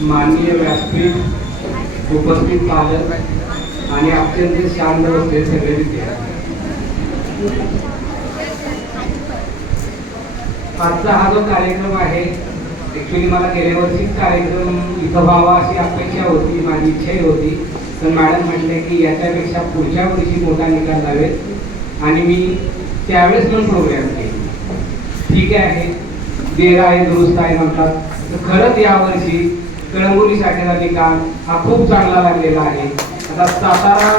माननीय व्यासपीठ, उपस्थित पालक आणि अत्यंत शांत बसलेले सगळे विद्यार्थी, आजचा हा जो कार्यक्रम आहे, ऍक्च्युली मला गेल्या वर्षीच कार्यक्रम इथं व्हावा अशी अपेक्षा होती, माझी इच्छाही होती. पण मॅडम म्हटले की याच्यापेक्षा पुढच्या वर्षी मोठा निकाल लावेल आणि मी त्यावेळेस पण प्रोग्राम केले. ठीक आहे, देर आहे दुरुस्त आहे म्हणतात. तर खरंच यावर्षी कळंबोली शाखेचा निकाल हा खूप चांगला लागलेला आहे. आता सातारा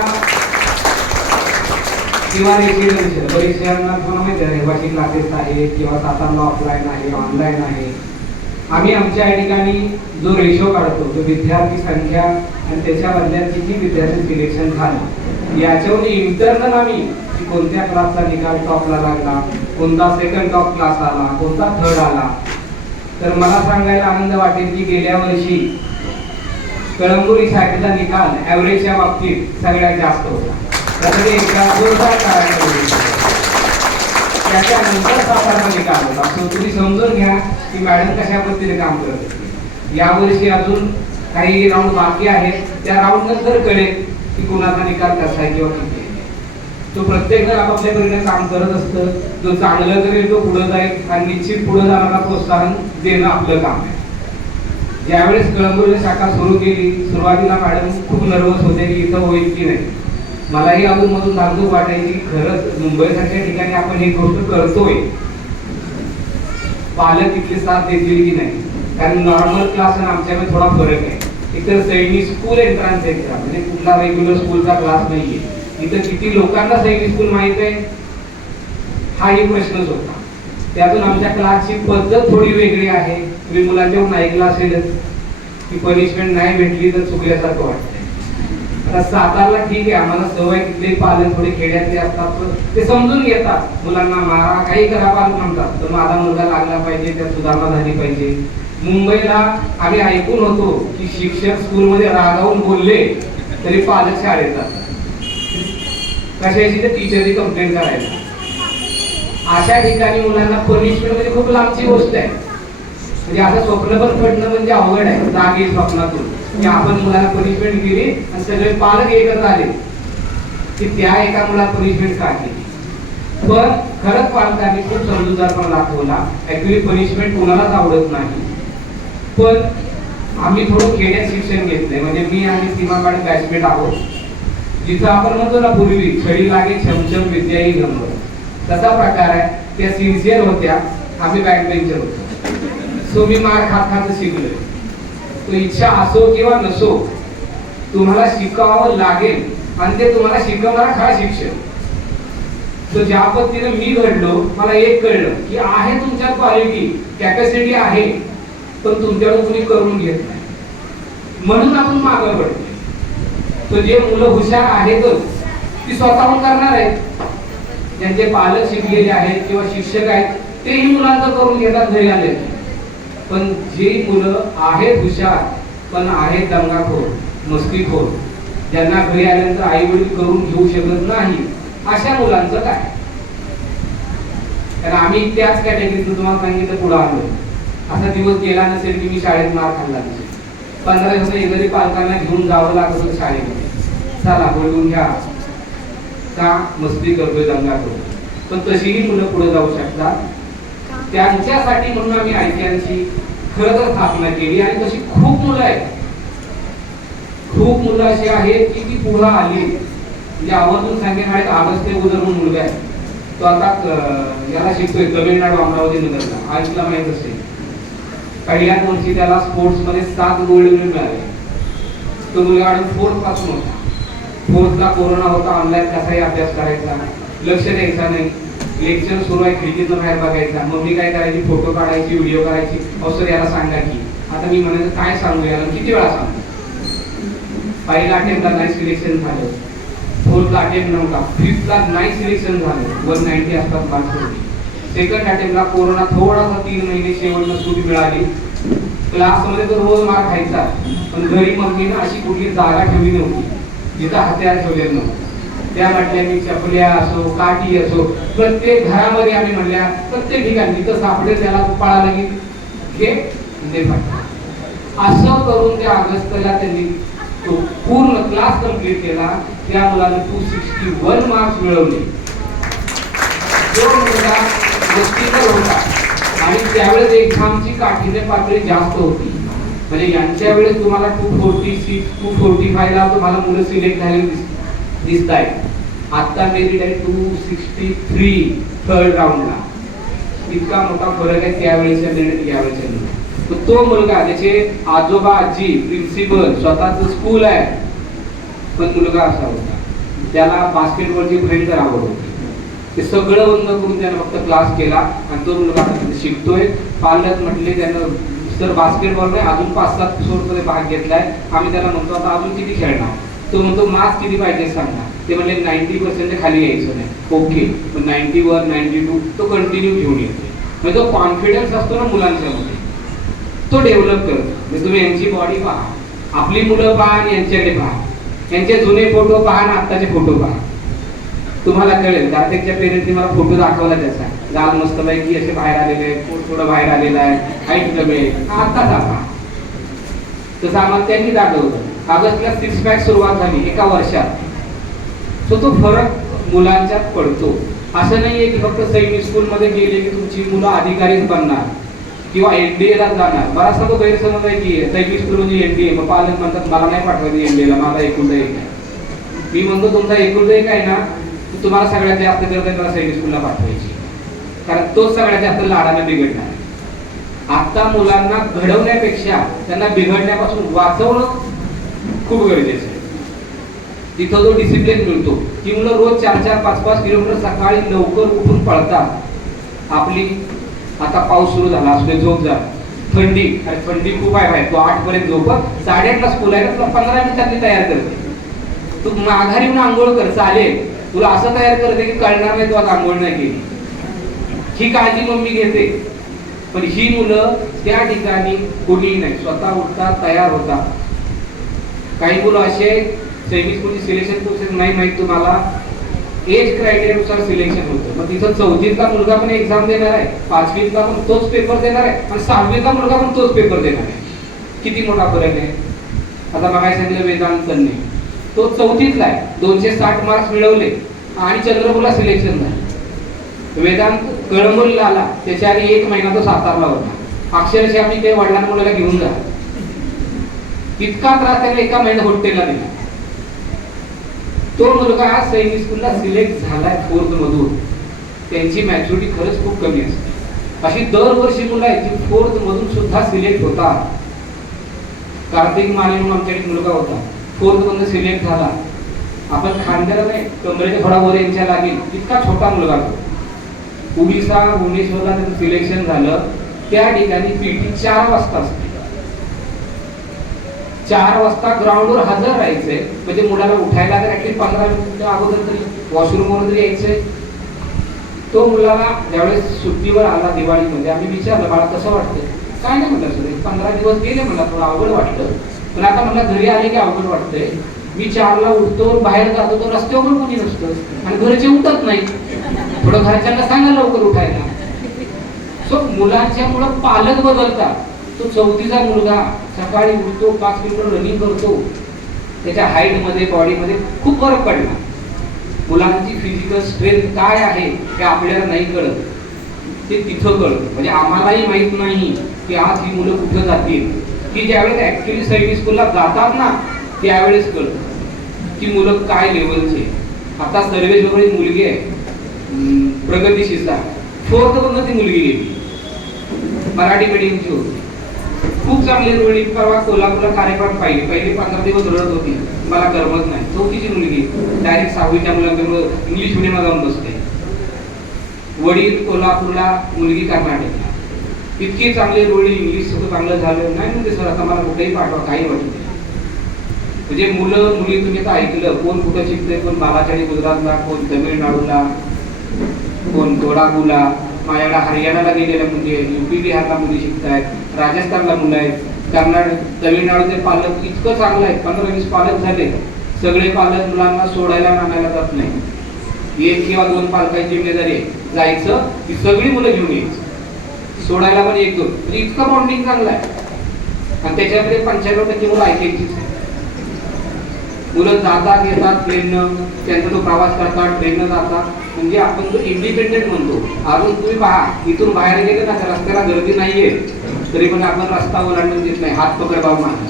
किंवा रेसिडेन्शियल बरेच शहरांना तुम्हाला माहिती आहे रहिवासी क्लासेस आहे किंवा सातारला ऑफलाईन आहे, ऑनलाईन आहे. आम्ही आमच्या या ठिकाणी जो रेशो काढतो तो विद्यार्थी संख्या आणि त्याच्यामधल्या किती विद्यार्थी सिलेक्शन झालं याच्यावर इंटरनल आम्ही कोणत्या क्लासचा निकाल टॉपला लागला, कोणता सेकंड टॉप क्लास आला, कोणता थर्ड आला. तर मला सांगायला आनंद वाटेल की गेल्या वर्षी कळंबोली शाखेचा निकाल ॲव्हरेजच्या बाबतीत सगळ्यात जास्त होता. त्यासाठी एकदा जोरदार करायला त्याच्यानंतर सातारचा निकाल होता. तो तुम्ही समजून घ्या की मॅडम कशा पद्धतीने काम करत होते. यावर्षी अजून काही राऊंड बाकी आहेत, त्या राऊंड नंतर कळेल की कुणाचा निकाल कसा आहे किंवा किती आहे. तो प्रत्येक जण आपापल्या परीने काम करत असतं. जो चांगलं करेल तो पुढे जाईल आणि निश्चित पुढे जाणारा प्रोत्साहन देणं आपलं काम आहे. ज्यावेळेस कळंबोली शाखा सुरू केली, सुरुवातीला मॅडम खूप नर्वस होते की इथं होईल की नाही. मलाही अजून मधून धाकधूक वाटायची की खरंच मुंबईसारख्या ठिकाणी आपण ही गोष्ट करतोय, पालक तिथली साथ देतील की नाही. कारण नॉर्मल क्लास आणि आमच्यामध्ये थोडा फरक आहे. एकतर सैनिक स्कूल एंट्रन्स एक्झाम म्हणजे कुठला रेग्युलर स्कूलचा क्लास नाहीये. इथं किती लोकांना सैनिक स्कूल माहित आहे हाही प्रश्नच होता. त्यातून आमच्या क्लासची पद्धत थोडी वेगळी आहे. तुम्ही मुलांच्याहून ऐकलं असेलच की पनिशमेंट नाही भेटली तर चुकल्यासारखं वाटतं. आता सातारला ठीक आहे, आम्हाला सवय तिथले पालक थोडे खेड्यातले असतात, ते समजून घेतात. मुलांना मारा काही करा पालक म्हणतात, तर माझा मुलगा लागला पाहिजे, त्यात सुधारणा झाली पाहिजे. मुंबईला आम्ही ऐकून होतो की शिक्षक स्कूलमध्ये रागावून बोलले तरी पालक शाळेत जातात. कशाची तर टीचरची कंप्लेंट करायला. अशा ठिकाणी मुलांना पनिशमेंट म्हणजे खूप लांबची गोष्ट आहे. म्हणजे असं स्वप्न पण पडणं म्हणजे अवघड आहे जागे स्वप्नातून की आपण मुलाला पनिशमेंट दिली आणि सगळे पालक एकत्र आले की त्या एका मुलाला पनिशमेंट का केली. पण खरंच पालकांनी खूप समजूतदारपणा दाखवला. ऍक्च्युली पनिशमेंट कोणालाच आवडत नाही, पण आम्ही थोडं खेड्यात शिक्षण घेतलंय. म्हणजे मी आणि सीमा मॅडम बॅचमेट आहोत. जिथं आपण म्हणतो ना पूर्वी छडी लागे छमछम विद्याही गंभीर, तसा प्रकार आहे. त्या सिन्सिअर होत्या, आम्ही बॅक बेंचर होतो. सो मी मार खात खात शिकलोय. तो इच्छा असो किंवा नसो तुम्हाला शिकावं लागेल आणि ते तुम्हाला शिकवणारा खरा शिक्षक. तो ज्या पद्धतीने मी घडलो, मला एक कळलं की आहे तुमच्यात क्वालिटी, कॅपॅसिटी आहे, पण तुमच्याकडून कुणी करून घेत नाही म्हणून आपण मागं पडतो. तो जे मुलं हुशार आहेतच ती स्वतःहून करणार आहेत. ज्यांचे पालक शिकलेले आहेत किंवा शिक्षक आहेत तेही मुलांचं करून घेतात घरी आले. पण जी मुलं आहेत हुशार पण आहेत दंगाखोर, मस्तीखोर, ज्यांना घरी आल्यानंतर आई वडील करून घेऊ शकत नाही, अशा मुलांचं काय. कारण आम्ही त्याच कॅटेगरीतून तुम्हाला सांगितलं पुढे आलोय. असा दिवस गेला नसेल की मी शाळेत मार खाल्ला नसेल. 15 दिवस एकतरी पालकांना घेऊन जावं लागत होतं शाळेमध्ये. चला बोलून घ्या, का मस्ती करतोय, दंगा करतोय. पण तशीही मुलं पुढे जाऊ शकतात. त्यांच्यासाठी म्हणून आम्ही आयसीआरची खरं तर स्थापना केली आणि तशी खूप मुलं आहेत. खूप मुलं अशी आहेत की ती पुढे आली. म्हणजे आवर्जून सांगेन आहेत. आगस्ते उदर म्हणून मुलगा आहे, तो आता याला शिकतोय तमिळनाडू अमरावती नगरला. आजला माहित असेल पहिल्याच वर्षी त्याला स्पोर्ट्स मध्ये 7 गोल्ड मेडल मिळाले. तो मुलगा अजून 4th पासून होता. 4thला कोरोना होता, ऑनलाईन कसाही अभ्यास करायचा, लक्ष द्यायचा नाही. लेक्चर सुरू आहे, खिडकीतून बाहेर बघायचा. मग मी काय करायची, फोटो काढायची, व्हिडिओ करायची. अवसर याला सांगा की. आता मी म्हणायचं काय सांगू याला, किती वेळा सांगू. पहिला अटेम्प्टला नाही सिलेक्शन झालं, 4thला अटेम्प्ट नव्हता, 5thला नाही सिलेक्शन झालं, 190 आसपास मार्क्स होते. सेकंड अटेम्प्टला कोरोना थोडासा 3 महिने शेवटला सूट मिळाली. क्लासमध्ये तो रोज मार खायचा, पण घरी मम्मीनं अशी कुठली जागा ठेवली नव्हती जिथं हत्यार ठेवलेलं नव्हतं. त्या म्हटल्या मी चपल्या असो काठी असो प्रत्येक घरामध्ये आम्ही म्हणल्या प्रत्येक ठिकाणी जिथं सापडेल त्याला पळाला की घे ते पाहिजे. असं करून त्या ऑगस्टला त्यांनी तो पूर्ण क्लास कंप्लीट केला. त्या मुलाने 261 मार्क्स मिळवले. तो मुलगा गोष्टीवर होता आणि त्यावेळेस एक्झामची काठीण्य पातळी जास्त होती. म्हणजे यांच्या वेळेस तुम्हाला 246 245 ला तुम्हाला मुलं सिलेक्ट झालेली दिसत आहेत. आता मेरिट आहे 263 थर्ड राऊंडला. इतका मोठा फरक आहे त्यावेळेच्या निर्णय यावेळेच्या निर्णय. तो मुलगा त्याचे आजोबा आजी प्रिन्सिपल स्वतःच स्कूल आहे, पण मुलगा असा होता त्याला बास्केटबॉलची भयंकर आवड होती. ते सगळं बंद करून त्याने फक्त क्लास केला आणि तो मुलगा शिकतोय. पालक म्हटले त्यानं सर बास्केटबॉल नाही अजून 5-7 मध्ये भाग घेतलाय, आम्ही त्याला म्हणतो आता अजून किती खेळणार. तो म्हणतो मार्क्स किती पाहिजे सांगा. ते म्हणले 90% खाली यायचं नाही. ओके, पण 91 92 तो कंटिन्यू घेऊन येतो. म्हणजे तो कॉन्फिडन्स असतो ना मुलांच्या मध्ये तो डेव्हलप करतो. तुम्ही यांची बॉडी पहा, आपली मुलं पहा आणि यांच्याकडे पहा, यांचे जुने फोटो पहा आणि आत्ताचे फोटो पहा, तुम्हाला कळेल. कार्तिकच्या पेरेंट्सनी मला फोटो दाखवला त्याचा, गाल मस्तपैकी असे बाहेर आलेले आहे, पोट थोडं बाहेर आलेलं आहे, हाईट कमी आहे. आत्ताच पहा तसं आम्हाला त्यांनी दाखवलं. ऑगस्टला 6 पॅक सुरुवात झाली एका वर्षात. सो तो फरक मुलांच्यात पडतो. असं नाहीये की फक्त सैनिक स्कूलमध्ये गेले की तुमची मुलं अधिकारीच बनणार किंवा एनडीएला जाणार. बराचसा तो गैरसमज आहे की सैनिक स्कूल म्हणजे एनडीए. मग पालक म्हणतात मला नाही पाठवायचं एनडीएला, मला एकुलता एक आहे. मी म्हणतो तुमचा एकुलता एक आहे ना, तुम्हाला सगळ्यात जास्त गरज आहे मला सैनिक स्कूलला पाठवायची, कारण तोच सगळ्यात जास्त लाडाने बिघडणार. आता मुलांना घडवण्यापेक्षा त्यांना बिघडण्यापासून वाचवणं खूप गरजेचं आहे. तिथं जो डिसिप्लिन मिळतो, ती मुलं रोज 4-4 5-5 किलोमीटर सकाळी लवकर उठून पळतात. आपली आता पाऊस सुरू झाला असले झोप जा, थंडी, अरे थंडी खूप आहे बाहेर, तो 8 पर्यंत झोपत, 8:30ला स्कूल आहे, तुला 15 मिनिटांनी तयार करते. तू माघारी म्हणून आंघोळ कर चालेल, तुला असं तयार करते की कळणार नाही तू आज आंघोळ नाही केली. ही काळजी मम्मी घेते. पण ही मुलं त्या ठिकाणी कोणीही नाही, स्वतः उठतात, तयार होतात. काही मुलं असे सैनिक स्कूलची सिलेक्शन प्रोसेस नाही माहित तुम्हाला, एज क्रायटेरियानुसार सिलेक्शन होतं. मग तिथं 4थीतला मुलगा पण एक्झाम देणार आहे, 5वीतला पण तोच पेपर देणार आहे आणि 6वीतला मुलगा पण तोच पेपर देणार आहे. किती मोठा फरक आहे. आता बघायला सांगितलं वेदांत नाही, तो 4थीतला आहे, 260 मार्क्स मिळवले आणि चंद्रपूरला सिलेक्शन झालं. वेदांत कळंबोलीला आला, त्याच्या आधी 1 महिना तो सातारला होता. अक्षरशः आम्ही ते वडिलांना मुलाला घेऊन जा, इतका त्रास त्याने एका महिन्यात हॉटेलला दिला. तो मुलगा आज सैनिक स्कूलला सिलेक्ट झालाय 4th मधून. त्यांची मॅच्युरिटी खरंच खूप कमी असते. अशी दरवर्षी मुलं आहेत जी 4th मधून सुद्धा सिलेक्ट होतात. कार्तिक माने म्हणून आमच्याकडे मुलगा होता, 4th मधून सिलेक्ट झाला. आपण खांद्याला नाही, कमरेच्या थोडा वर यांच्या लागेल इतका छोटा मुलगा तो. उडीसा भुवनेश्वरला त्याचं सिलेक्शन झालं. त्या ठिकाणी पीटी 4 वाजता असते. 4 वाजता ग्राउंडवर हजर राहायचंय, म्हणजे मुलाला उठायला तर ऍटलीस्ट 15 मिनिटं अगोदर तरी वॉशरूमवर तरी यायचंय. तो मुलाला ज्यावेळेस सुट्टीवर आला दिवाळीमध्ये, आम्ही विचारलं बाळा कसं वाटतं. काय नाही म्हटलं सर 15 दिवस गेले, मला थोडं अवघड वाटलं, पण आता मला घरी आले की अवघड वाटतंय. मी 4ला उठतो, बाहेर जातो, तो रस्त्यावर पण कोणी नसतं आणि घरचे उठत नाही. थोडं घरच्यांना सांगा लवकर उठायला. सो मुलांच्या मुळे पालक बदलतात. तो 4थीचा मुलगा सकाळी उठतो, 5 किलोमीटर रनिंग करतो, त्याच्या हाईट मध्ये बॉडीमध्ये खूप फरक पडला. मुलांची फिजिकल स्ट्रेंथ काय आहे ते आपल्याला नाही कळत, ते तिथं कळतं. म्हणजे आम्हालाही माहित नाही की आज ही मुलं कुठं जातील, की ज्यावेळेस ऍक्च्युअली सैनिक स्कूलला जातात ना त्यावेळेस कळतं की मुलं काय लेवलचे. आता सर्वेजवळ एक मुलगी आहे प्रगतीशीलता, 4th मधून ती मुलगी गेली, मराठी मीडियमची होती, खूप चांगली रुळी. परवा कोल्हापूरला कार्यक्रम पाहिजे, पहिले 15 दिवस रडत होती, मला करमत नाही. 4थीची मुलगी डायरेक्ट 6वीच्या मुलांकडे इंग्लिश मिडियमला जाऊन बसते. वडील कोल्हापूरला, मुलगी कर्नाटकला. इतकी चांगली रुळी, इंग्लिश सगळं चांगलं झालं नाही म्हणजे सर आता मला कुठेही पाठवा, काही वाटत नाही. म्हणजे मुलं मुली तुम्ही आता ऐकलं, कोण कुठं शिकतंय, कोण बालाचारी गुजरातला, कोण तमिळनाडूला, कोण कोडागूला, माझ्याकडे हरियाणाला गेलेल्या मुली आहेत, UP बिहारला मुली शिकतायत, राजस्थानला मुलं आहेत, कर्नाटक तमिळनाडूचे पालक इतकं चांगलं आहे. 15-20 पालक झाले. सगळे पालक मुलांना सोडायला आणायला जात नाही, 1 किंवा 2 पालकांची जिम्मेदारी जायचं, ती सगळी मुलं घेऊन यायची. सोडायला पण 1-2 म्हणजे इतकं बॉन्डिंग चांगलं आहे. आणि त्याच्यामध्ये 95% मुलं ऐकायचीच. मुलं जातात येतात ट्रेननं, त्यांचा तो प्रवास करतात, ट्रेननं जातात. म्हणजे आपण जो इंडिपेंडेंट म्हणतो, अजून तुम्ही पहा इथून बाहेर गेले ना तर रस्त्याला गर्दी नाहीये तरी पण आपण रस्ता ओलांडून देत नाही, हात पकड बाबा मारला.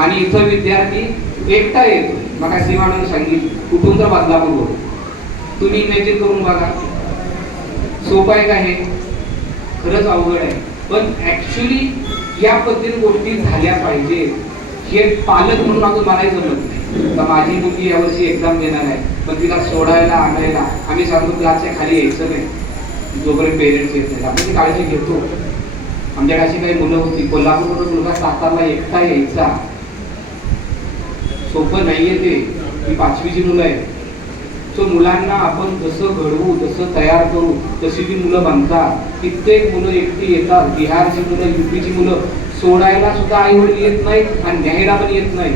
आणि इथं विद्यार्थी एकटा येतो. मग सीमानं सांगितलं कुठून तर बदलापूर, तुम्ही इमॅजिन करून बघा, सोपं आहे का हे? खरंच अवघड आहे. पण ऍक्च्युली या पद्धतीने गोष्टी झाल्या पाहिजे हे पालक म्हणून अजून मलाही जमत नाही. तर माझी मुलगी यावर्षी एक्झाम देणार आहे, पण तिला सोडायला आणायला आम्ही सांगतो क्लासच्या खाली यायचं नाही जोपर्यंत पेरेंट्स येत नाही. आपण ती काळजी घेतो. आमच्याकडे अशी काही मुलं होती, कोल्हापूरवरून मुलगा सातारला एकटा यायचा. सोपं नाहीये ते. ही 5वीची मुलं आहेत. सो मुलांना आपण जसं घडवू, जसं तयार करू, तशी ती मुलं बनतात. कित्येक मुलं एकटी येतात. बिहारची मुलं, युपीची मुलं सोडायला सुद्धा आई वडील येत नाहीत आणि न्यायला पण येत नाही.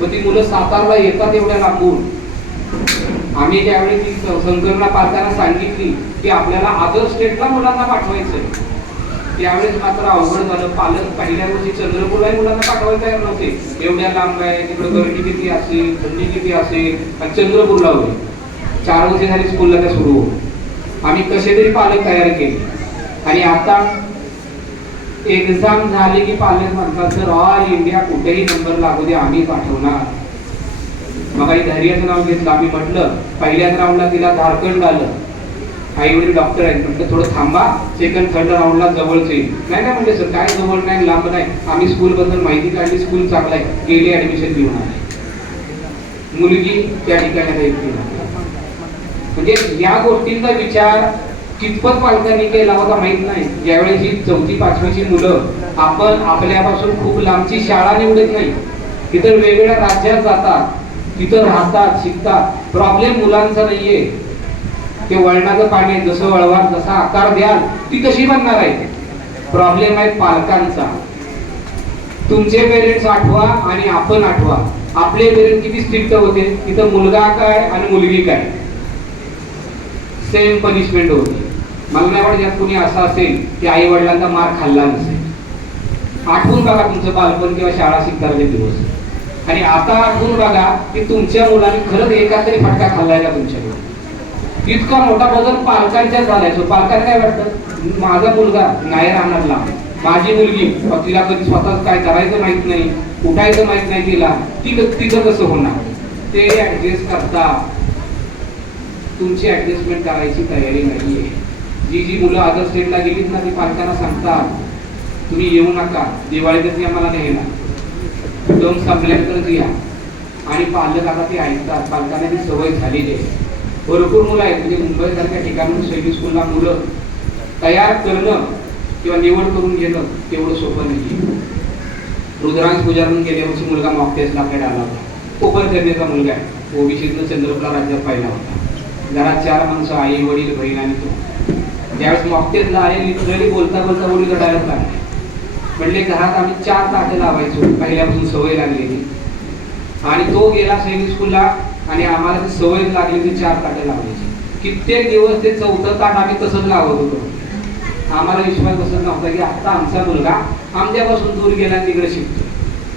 पण ती मुलं सातारला येतात एवढ्या लांबून. आम्ही त्यावेळी ती संकल्पना पालकांना सांगितली की आपल्याला अदर स्टेटला मुलांना पाठवायचंय. त्यावेळेस मात्र अवघड झालं. पालक पहिल्या वर्षी चंद्रपूरलाही मुलांना पाठवायला तयार नव्हते. एवढ्या लांब आहे, तिकडे गर्दी किती असेल, थंडी किती असेल, आणि चंद्रपूरला होते. 4 वर्षे झाली स्कूलला त्या सुरू होऊन. आम्ही कसे तरी पालक तयार केले. आणि आता एक्झाम झाली की पालक म्हणतात सर ऑल इंडिया कुठेही नंबर लागू दे आम्ही पाठवणार. मग काही धैर्याचं नाव घेतलं. आम्ही म्हटलं पहिल्याच राऊंडला तिला झारखंड आलं, आई वडील डॉक्टर आहेत, म्हटलं थोडं थांबा, सेकंड थर्ड राऊंडला जवळच येईल. नाही नाही म्हणजे सर काय जवळ नाही, लांब नाही. आम्ही स्कूल बद्दल माहिती काढली, स्कूल चांगलं आहे, गेली ऍडमिशन घेऊन आले. मुलगी त्या ठिकाणी म्हणजे या गोष्टींचा विचार कितपत पालकांनी केला होता माहित नाही. ज्यावेळेस ही 4थी 5वीची मुलं आपण आपल्यापासून खूप लांबची शाळा निवडत नाही, तिथं वेगवेगळ्या राज्यात जातात, तिथं राहतात, शिकतात. प्रॉब्लेम मुलांचा नाहीये, ते वळणाचं पाणी जसं वळवाल जसा आकार द्याल ती तशी बनणार आहे. प्रॉब्लेम आहे पालकांचा. तुमचे पेरेंट्स आठवा आणि आपण आठवा. आपले पेरेंट्स किती स्ट्रिक्ट होते, तिथं मुलगा काय आणि मुलगी काय सेम पनिशमेंट होती. मला नाही वाटत यात कोणी असं असेल की आई वडिलांचा मार खाल्ला नसेल. आठवून बघा तुमचं बालपण किंवा शाळा शिकतानाचे दिवस, आणि आता आठवून बघा की तुमच्या मुलांनी खरंच एका तरी फटका खाल्लाय का तुमच्याकडे. इतका मोठा बदल पालकांच्या झालाय. पालकांना काय वाटतं, माझा मुलगा नाही राहणार लांब, माझी मुलगी तिला कधी स्वतःच काय करायचं माहित नाही, उठायचं माहित नाही तिला, तिचं कसं होणार. ते ऍडजस्ट करता. तुमची ऍडजस्टमेंट करायची तयारी नाहीये. जी मुलं अदर स्टेटला गेलीत ना ती पालकांना सांगतात तुम्ही येऊ नका, दिवाळीतच या मला न्यायला, दोन संपल्यानंतरच या. आणि पालक आता ते ऐकतात. पालकांना ती सवय झालेली आहे. भरपूर मुलं आहेत म्हणजे मुंबईसारख्या ठिकाणून शैली स्कूलला मुलं तयार करणं किंवा निवड करून घेणं तेवढं सोपं नाही. रुद्रांश पूजारून गेल्या वर्षी मुलगा मॉक टेस्टला आपल्याला आला होता. कोपरकर्णीचा मुलगा आहे, ओबीसीतनं चंद्रपूरला राज्यात पाहिला होता. घरात 4 माणसं, आई वडील बहीण आणि तो. ज्यावेळेस मॉक टेस्टला आले लिटरली बोलता बोलता वडील डायरेक्ट लागले. म्हणले घरात आम्ही 4 ताटे लावायचो, पहिल्यापासून सवय लागलेली. आणि तो गेला सैनिक स्कूलला आणि आम्हाला ती सवय लागली ती 4 ताटे लावायची. कित्येक दिवस ते 4थं ताट आम्ही तसंच लावत होतो. आम्हाला विश्वास बसत नव्हता की आता आमचा मुलगा आमच्यापासून दूर गेला तिकडे शिकतो.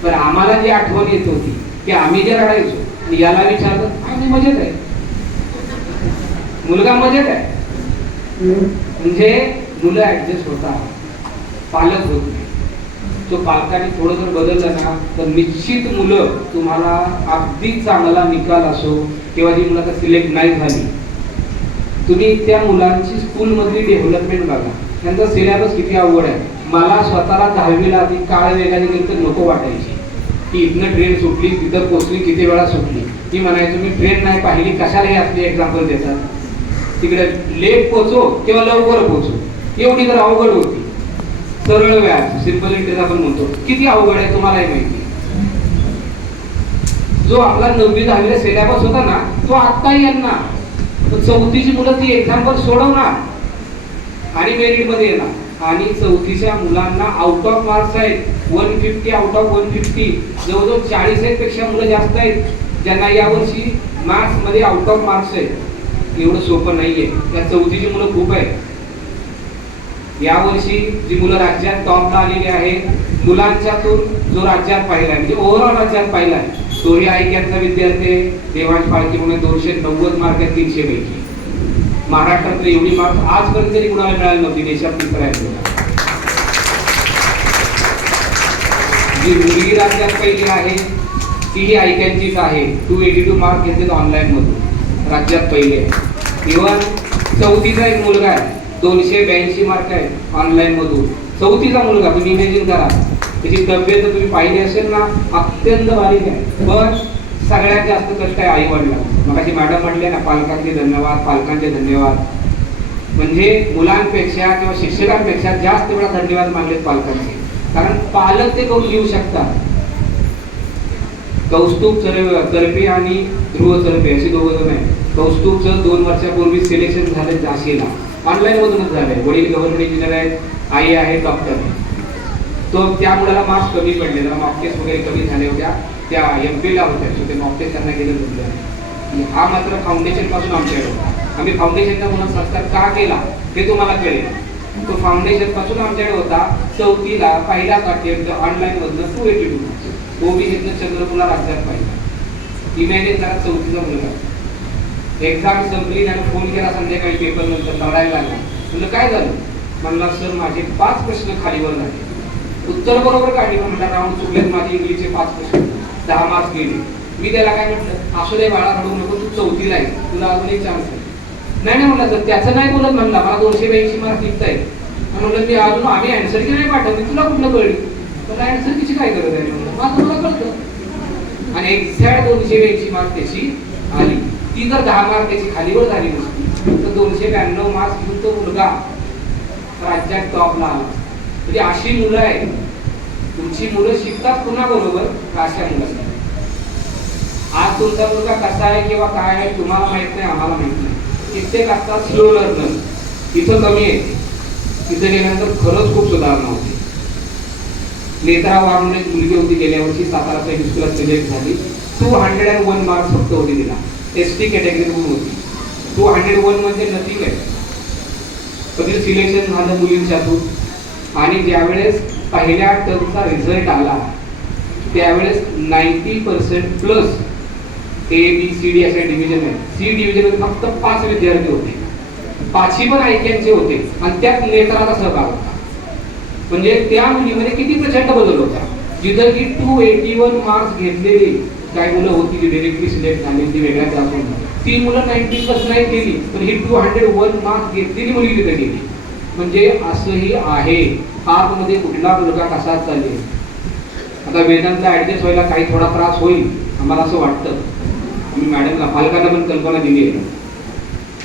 पण आम्हाला जी आठवण येत होती की आम्ही जे रडायचो आणि याला विचारतो आम्ही मजेत आहे, मुलगा मजेत आहे. म्हणजे मुलं ऍडजस्ट होतात, पालक होत नाही. तो पालकांनी थोडं जर बदललं ना तर निश्चित मुलं तुम्हाला अगदी चांगला निकाल असो किंवा जी मुलं आता सिलेक्ट नाही झाली, तुम्ही त्या मुलांची स्कूलमधली डेव्हलपमेंट बघा. त्यांचा सिलेबस किती अवघड आहे. मला स्वतःला 10वीला आधी काळ वेगाने गेली तर नको वाटायची की इथनं ट्रेन सुटली तिथं पोचली किती वेळा सुटली. ती म्हणायचो मी ट्रेन नाही पाहिली कशाला हे असले एक्झाम्पल देतात. तिकडे लेट पोचो किंवा लवकर पोचो एवढी तर अवघड होती. सरळ व्याज सिंपल इंटरेस्ट आपण म्हणतो, किती अवघड आहे तुम्हालाही माहिती. जो आपला 9वी 10वीला सिलेबस होता ना तो आत्ता यांना 4थीची मुलं ती एक्झाम्पल सोडवणार आणि मेरिट मध्ये येणार. आणि 4थीच्या मुलांना आउट ऑफ मार्क्स आहेत 150 आउट ऑफ 150. जवळजवळ 40 पेक्षा मुलं जास्त आहेत ज्यांना यावर्षी मॅथ्स मध्ये आउट ऑफ मार्क्स आहेत. एवढं सोपं नाहीये. त्या 4थीची मुलं खूप आहेत. यावर्षी जी मुलं राज्यात टॉपला आलेली आहेत, मुलांच्यातून जो राज्यात पहिला आहे म्हणजे ओव्हरऑल राज्यात पहिला आहे तोही ऐक्यांचा विद्यार्थी आहे. देवांश फाळके म्हणून 290 मार्क आहेत 300 पैकी. महाराष्ट्रातले एवढी मार्क आजपर्यंत तरी कुणाला मिळाली नव्हती. देशात तिसरा आहे. जी मुलगी राज्यात पहिली आहे तीही ऐक्यांचीच आहे. 282 मार्क घेतले ऑनलाईन मधून, राज्यात पहिले आहे. इव्हन चौथीचा एक मुलगा आहे, 282 मार्क आहे ऑनलाईन मधून. चौथीचा मुलगा, तुम्ही इमॅजिन करा त्याची तब्येत तुम्ही पाहिली असेल ना, अत्यंत बारीक आहे. पण सगळ्यात जास्त कष्ट आहे आई वडिलांना. मगाशी मॅडम म्हटले ना, पालकांचे धन्यवाद, पालकांचे धन्यवाद. म्हणजे मुलांपेक्षा किंवा शिक्षकांपेक्षा जास्त वेळा धन्यवाद मानलेत पालकांचे. कारण पालक ते करून घेऊ शकतात. कौस्तुभ चरपे आणि ध्रुव चरपे असे दोघं जण आहेत. कौस्तुभचं 2 वर्षापूर्वी सिलेक्शन झालं झाशीला, ऑनलाईन मधूनच झालंय. वडील गव्हर्नमेंट इंजिनियर आहेत, आई आहे डॉक्टर. तो त्या मुलाला मार्क्स कमी पडले, जरा मॉक टेस्ट वगैरे कमी झाल्या होत्या, त्या MP ला होत्या, ते मॉक टेस्ट त्यांना गेलं होतं. हा मात्र फाउंडेशन पासून आमच्याकडे होता. आम्ही फाउंडेशनचा मुलांना संस्कार का केला हे तुम्हाला कळेल. तो फाउंडेशन पासून आमच्याकडे होता. चौथीला पहिला अटेम्प्ट ऑनलाईन मधनं 282 ओबीसीतनं चंद्रपूरला राज्यात पाहिजे. इमॅजिन करा, चौथीचा मुलगा. एक्झाम संपली, त्याने फोन केला संध्याकाळी पेपर नंतर, रडायला लागला. म्हणलं काय झालं? म्हणला सर माझे 5 प्रश्न खालीवर झाले, उत्तर बरोबर काढली. म्हटलं राऊंड चुकलेत माझे, इंग्लिशचे 5 प्रश्न, 10 मार्क्स गेले. मी त्याला काय म्हटलं, असू दे बाळा, रडू नको, तू चौथीला आहे, तुला अजून एक चान्स आहे. नाही म्हणला सर, त्याचं नाही बोलत. म्हणला मला 282 मार्क निघत आहेत. म्हणलं मी अजून आम्ही अँसर की नाही पाठवली, तुला कुठलं कळली? मला अँसर किती काय करत आहे? म्हणलं माझं मला कळतं. आणि एक्झॅक्ट 282 मार्क त्याची आली. ती जर 10 मार्क त्याची खालीवर झाली नसती तर 292 मार्क्स घेऊन तो मुलगा राज्यात टॉपला आला. म्हणजे अशी मुलं आहेत. तुमची मुलं शिकतात कुणाबरोबर? अशा मुलांना. आज तुमचा मुलगा कसा आहे किंवा काय आहे तुम्हाला माहित नाही, आम्हाला माहित नाही. कित्येक असतात स्लो लर्नर, तिथं कमी आहे. तिथं गेल्यानंतर खरंच खूप सुधारणा होती. नेत्रा म्हणून एक मुलगी होती, गेल्या वर्षी सातारा हायस्कूलला सिलेक्ट झाली. 201 मार्क्स फक्त होते तिला. ST कॅटेगरी म्हणून होती. 201 म्हणजे नथिंग आहे. कधी सिलेक्शन झालं मुलींच्यातून. आणि ज्यावेळेस पहिल्या टर्मचा रिझल्ट आला त्यावेळेस 90% प्लस ABCD अशा डिव्हिजन आहे. C डिव्हिजन फक्त 5 विद्यार्थी होते. 5ही पण ऐक्यांचे होते आणि त्यात नेत्राचा सहभाग होता. म्हणजे त्या मुलीमध्ये किती प्रचंड बदल होता. जिथं की 281 मार्क्स घेतलेली काही मुलं होती जी डायरेक्टली सिलेक्ट झाली, ती वेगळ्या क्लासमधून. ती मुलं 90+ नाही केली, पण ही 201 मार्क्स घेतलेली मुलगी तिथे गेली. म्हणजे असंही आहे. आतमध्ये कुठला मुलगा कसा चालेल. आता वेदांतला ऍडजस्ट व्हायला काही थोडा त्रास होईल आम्हाला असं वाटतं. मी मॅडमला पालकांना पण कल्पना दिली आहे.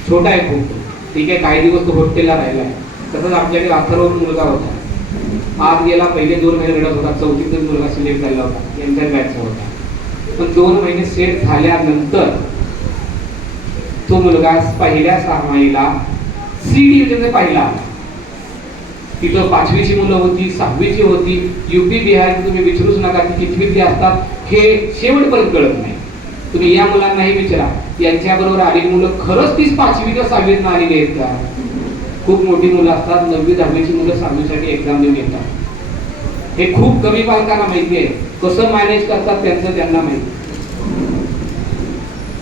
छोटा आहे खूप, ठीक आहे, काही दिवस तो हॉस्टेलला राहिला आहे. तसंच आमच्याकडे अथर्व मुलगा होता. आज गेला, पहिले 2 महिने रडत होता. 4थीतच मुलगा सिलेक्ट झाला होता, यांच्या बॅचचा होता. पण 2 महिने सेट झाल्यानंतर तो मुलगा पहिल्या 6 महिला C डिव्हिजन पहिला. तिथं 5वीची मुलं होती, 6वीची होती. UP बिहार तुम्ही विचारूच नका की कितवीतली असतात हे शेवटपर्यंत कळत नाही. तुम्ही या मुलांनाही विचारा, यांच्याबरोबर आलेली मुलं खरंच 5वी किंवा 6वीत आलेली आहेत का? खूप मोठी मुलं असतात. 9वी 10वीची मुलं 6वीसाठी एक्झाम देऊन येतात. हे खूप कमी पालकांना माहिती आहे. कसं मॅनेज करतात त्यांचं त्यांना माहिती.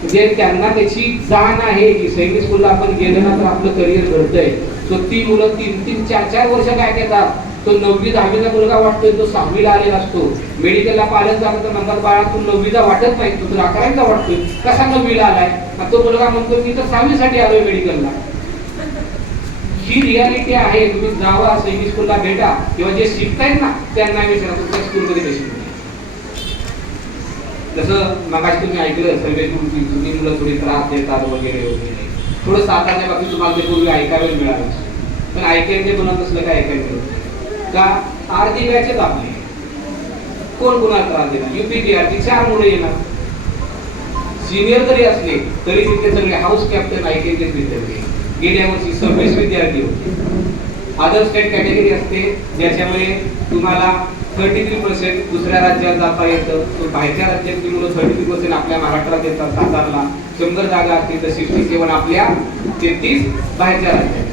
म्हणजे त्यांना त्याची जाण आहे की सैनिक स्कूलला आपण गेलं ना तर आपलं करिअर घडतंय. सो ती मुलं 3-3, 4-4 वर्ष काय करतात. तो 9वी 10वीचा मुलगा वाटतोय तो 6वीला आलेला असतो. मेडिकलला पालक जातो तर म्हणतात बाळा तू 9वीचा वाटत नाही, तू तर 11वीचा वाटतोय, कसा 9वीला आलाय? तो मुलगा म्हणतो मी तर 6वीसाठी आलोय मेडिकलला. ही रियालिटी आहे. तुम्ही जावा सैनिक स्कूलला भेटा किंवा जे शिकतायत ना त्यांना विचारा तुमच्या स्कूलमध्ये कशी. जसं मगाशी तुम्ही ऐकलं सर्वे तुम्ही मुलं थोडी त्रास देतात वगैरे वगैरे. थोडं सातारच्या बाबतीत तुम्हाला ते पूर्वी ऐकायला मिळालं, पण ऐकायचे कोणा तसलं काय ऐकायला मिळत का? आरती बॅचेच आपले कोण कोणाला त्रास देणार? UPTRT 4 मुलं येणार. सिनियर जरी असले तरी तिथे सगळे हाऊस कॅप्टन ऐकायचेच विद्यार्थी. गेल्या वर्षी 26 विद्यार्थी होते. अदर स्टेट कॅटेगरी असते ज्याच्यामुळे तुम्हाला 33% दुसऱ्या राज्यात जाता येतं. बाहेरच्या राज्यातली मुलं 33% आपल्या महाराष्ट्रात येतात. सातारला 100 जागा असतील तर 67 आपल्या, 33 बाहेरच्या राज्यात.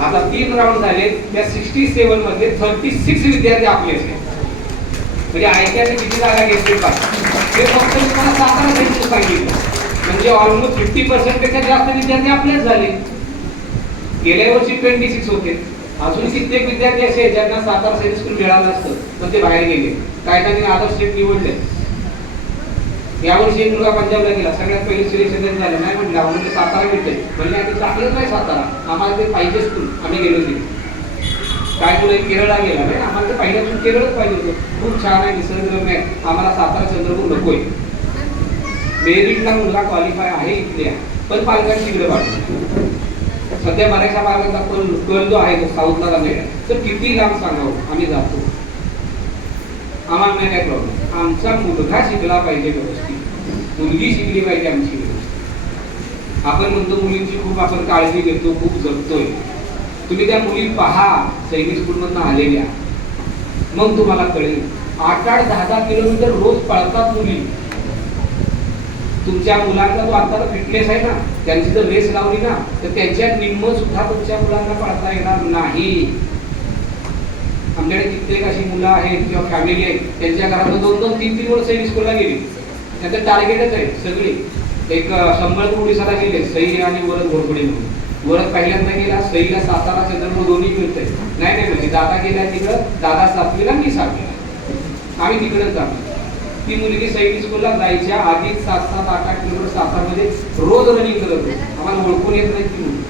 आता 3 राऊंड झाले, त्या 67 मध्ये 36 विद्यार्थी आपले आहेत. म्हणजे ऐक्याने किती जागा घेतली पाहिजे हे फक्त तुम्हाला सातारा सेंटर सांगितलं. म्हणजे ऑलमोस्ट 50% पेक्षा जास्त विद्यार्थी आपलेच झाले. गेल्या वर्षी 26 होते. अजून कित्येक विद्यार्थी असे ज्यांना सातारा सेंटर स्कूल मिळालं नसतं पण ते बाहेर गेले. काही त्यांनी अदर स्टेट निवडले. यावर्षी एक मुलगा पंजाबला गेला, सगळ्यात पहिले सिलेक्शन झालं. नाही म्हटलं म्हणजे सातारा भेटते, म्हणजे आम्ही टाकलंच नाही सातारा, आम्हाला ते पाहिजे स्कूल. आम्ही गेलो तिथे. काय मुलं केरळला गेला नाही, आम्हाला ते पहिल्यापासून केरळच पाहिजे होतं. खूप छान आहे, निसर्गरम्य आहे, आम्हाला सातारा चंद्रपूर नकोय. मेरिटला मुलगा क्वालिफाय आहे इथल्या, पण पालकांनी तिकडे पाठवलं. सध्या बऱ्याचशा पालकांचा कल जो आहे तो साऊथला जाणार, तर किती लांब सांगावं, आम्ही जातो. आम्हाला नाही काय प्रॉब्लेम. आमचा मुलगा शिकला पाहिजे व्यवस्थित, मुलगी शिकली पाहिजे आमची व्यवस्थित. आपण म्हणतो मुलींची खूप आपण काळजी घेतो, खूप जपतोय. तुम्ही त्या मुली पहा सैनिक स्कूलमधून आलेल्या, मग तुम्हाला कळेल. 8-8, 10-10 किलोमीटर रोज पळतात मुली. तुमच्या मुलांचा जो आता फिटनेस आहे ना, त्यांची जर रेस लावली ना तर त्यांच्या निम्म सुद्धा तुमच्या मुलांना पळता येणार नाही. आमच्याकडे कित्येक अशी मुलं आहेत किंवा फॅमिली आहेत, त्यांच्या घरात 2-2, 3-3 वर्ष सैनिक स्कूलला गेली. त्यांचं टार्गेटच आहे सगळी. एक संबळ पोलिसाला गेले, सई आणि वरद घोरपडे म्हणून. वरद पहिल्यांदा गेला, सईला सातारा चंद्रपूर दोन्ही मिळतंय. नाही म्हणजे दादा गेला तिकडं, दादा 7वीला मी 7वीला, आम्ही तिकडंच जातो. ती मुलगी सैनिक स्कूलला जायच्या आधीच 7-7, 8-8 किलोमीटर सातारमध्ये रोज रनिंग करत होती. आम्हाला ओळखून येत नाही ती मुलगी.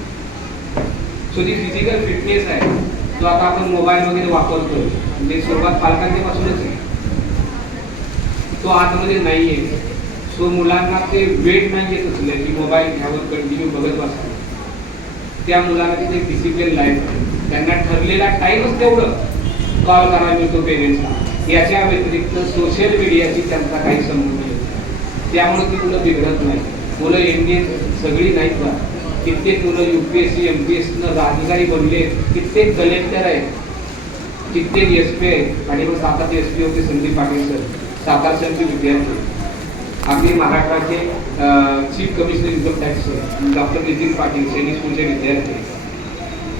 सो ती फिजिकल फिटनेस आहे जो आता आपण मोबाईल वगैरे वापरतोय, म्हणजे सुरुवात पालकांच्या पासूनच आहे, तो आतमध्ये नाहीये. सो मुलांना ते वेट नाही येत असले की मोबाईल घ्यावं, कंटिन्यू बघत बसावं. त्या मुलांना तिथे डिसिप्लिन लाईफ, त्यांना ठरलेला टाईमच तेवढं कॉल करायला मिळतो पेरेंट्सला. याच्या व्यतिरिक्त सोशल मीडियाची त्यांचा काही संबंध नाही. त्यामुळे ती मुलं बिघडत नाही. मुलं एमबीए सगळी नाहीत का, कित्येक मुलं UPSC MPSC अधिकारी बनले, कित्येक कलेक्टर आहेत, कित्येक SP आहेत. आणि मग सातारा SP होते संदीप पाटील सर, सातारचे विद्यार्थी. आपले महाराष्ट्राचे chief commissioner income tax doctor Nitin Patil, सैनिक स्कूलचे विद्यार्थी.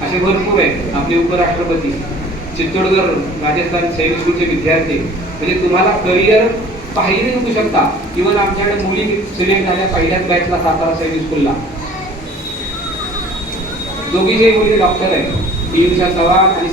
असे भरपूर आहेत. आपले उपराष्ट्रपती, चित्तोडगड राजस्थान सैनिक स्कूलचे विद्यार्थी. म्हणजे तुम्हाला करिअर पाहिजे होऊ शकता. इव्हन आमच्याकडे मुली सिलेक्ट झाल्या पहिल्याच बॅचला सातारा सैनिक स्कूलला. दोघीचे मुली डॉक्टर आहेत, ईशा चव्हाण आणि